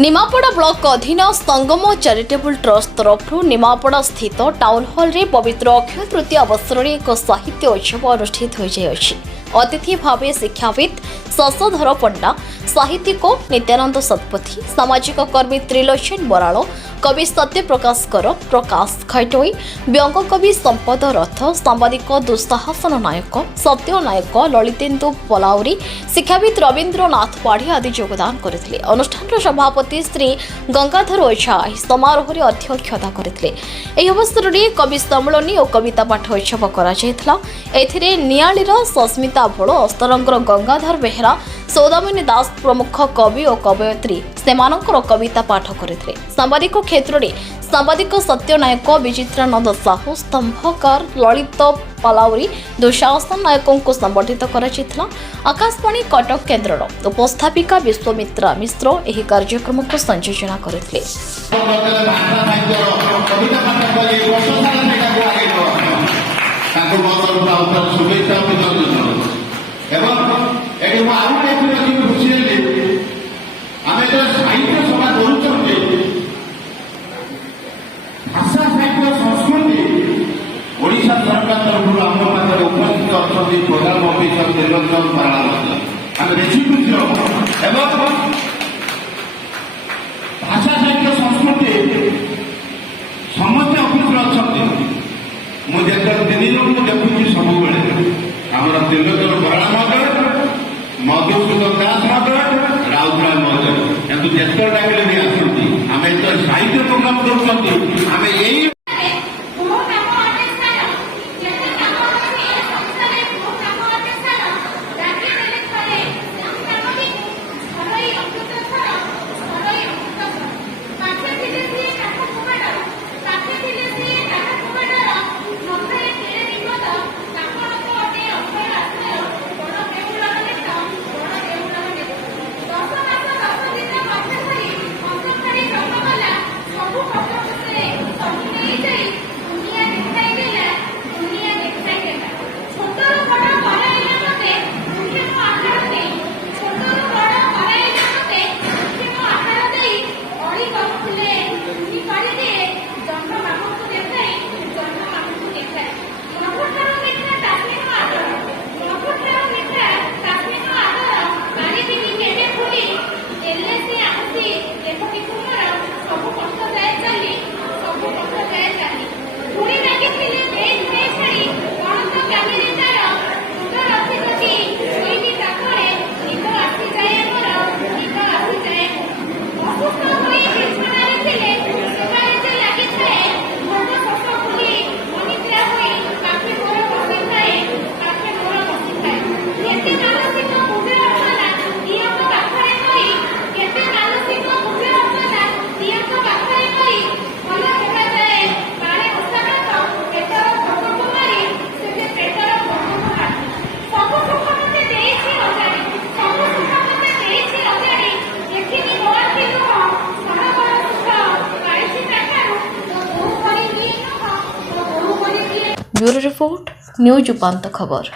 Nimapada block अधीन संगम charitable trust तरफ निमापड़ा स्थित टाउन हॉल रे पवित्र अक्षय तृतीया अवसर में एक साहित्य उत्सव अनुष्ठित हो अतिथि भाव शिक्षाविद शशधर पंडा साहित्यिक नित्यानंद सतपथी सामाजिक कर्मी त्रिलोचन बराड़ कवि सत्यप्रकाश कर प्रकाश खैटोई व्यंग कवि संपद रथ सांबादिक दुस्साहसन नायक सत्य नायक ललितेन्दु पलाउरी शिक्षाविद रवीन्द्रनाथ पाढ़ी आदि योगदान करथिले। अनुष्ठान सभापति श्री गंगाधर ओझा समारोह में अध्यक्षता करथिले। एही अवसर में कवि सम्मेलन और कविता पाठ उत्सव करा जायथिला। एथिरे नियालीर सस्मिता भोल अस्तरंगर गंगाधर बेहरा सौदामिनी दास प्रमुख कवि और कवयित्री सेमानकर कविता पाठ करथिले। सांबादिक क्षेत्र में सांबादिक सत्यनायक विचित्रानंद साहू स्तंभकार ललित पलाउरी दुशासन नायकों को संबर्धित कराଯାଇଥିଲା। आकाशवाणी कटक केन्द्र उपस्थापिका विश्वमित्रा मिश्र यह कार्यक्रम को संयोजना करथिले। ओडिशा सरकार तरफ आम पाखे उपस्थित अच्छा प्रोग्राम अफिसर त्रिलोचन बराड़ आम बेसी खुशी भाषा साहित्य संस्कृति समस्त अफिस अच्छा मुझे तीन जन देखुची सब आम त्रिलोचन बराड़ महोदय मधुसूदन दास महोदय राउतराय महोदय या जेत डाकिले भी आसती आम साहित्य प्रोग्राम कर ब्यूरो रिपोर्ट न्यूज उपांत खबर।